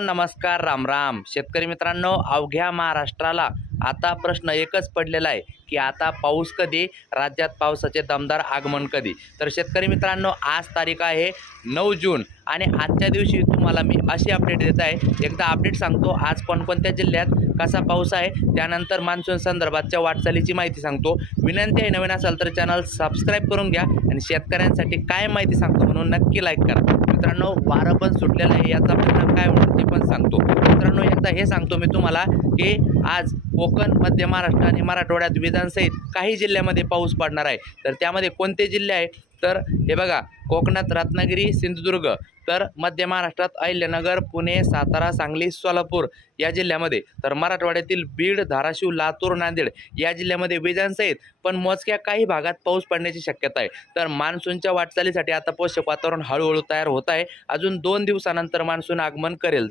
नमस्कार राम राम. शेतकरी मित्रांनो अवघ्या महाराष्ट्राला आता प्रश्न एकच पडलेला आहे की आता पाऊस कधी? राज्यात पावसाचे दमदार आगमन कधी? तर शेतकरी मित्रांनो आज तारीख आहे नऊ जून. आणि आजच्या दिवशी तुम्हाला मी अशी अपडेट देत आहे. एकदा अपडेट सांगतो आज कोणकोणत्या जिल्ह्यात कसा पाऊस आहे त्यानंतर मान्सून संदर्भातच्या वाटचालीची माहिती सांगतो. विनंती आहे नवीन असाल तर चॅनल सबस्क्राईब करून घ्या आणि शेतकऱ्यांसाठी काय माहिती सांगतो म्हणून नक्की लाईक करा. मित्रांनो वारं पण सुटलेलं आहे याचा परिणाम काय होणार ते पण सांगतो. मित्रांनो एकदा हे सांगतो मी तुम्हाला की आज कोकण मध्य महाराष्ट्र आणि मराठवाड्यात विधानसहित काही जिल्ह्यामध्ये पाऊस पडणार आहे. तर त्यामध्ये कोणते जिल्हे आहे तर हे बघा कोकणात रत्नागिरी सिंधुदुर्ग तर मध्य महाराष्ट्रात अहिल्यानगर पुणे सातारा सांगली सोलापूर या जिल्ह्यामध्ये. तर मराठवाड्यातील बीड धाराशिव लातूर नांदेड या जिल्ह्यामध्ये विजांसहित पण मोजक्या काही भागात पाऊस पडण्याची शक्यता आहे. तर मान्सूनच्या वाटचालीसाठी आता पोषक वातावरण हळूहळू तयार होत आहे. अजून दोन दिवसानंतर मान्सून आगमन करेल.